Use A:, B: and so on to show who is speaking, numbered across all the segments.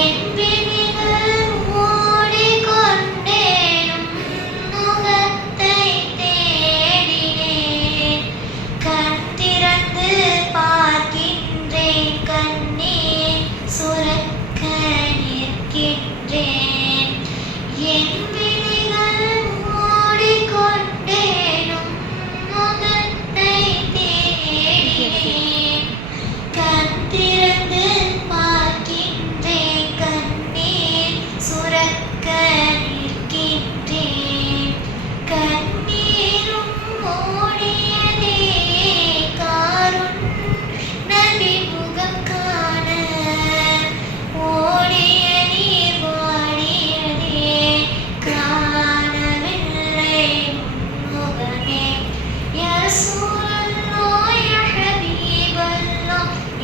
A: என்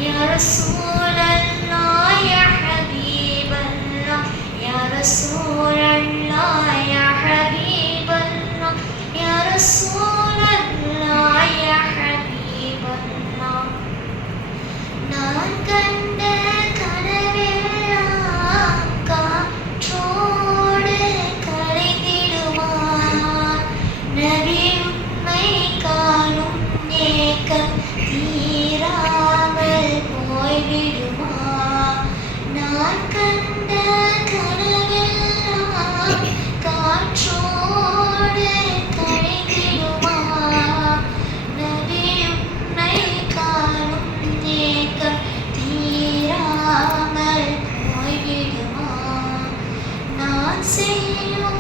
A: يا رسول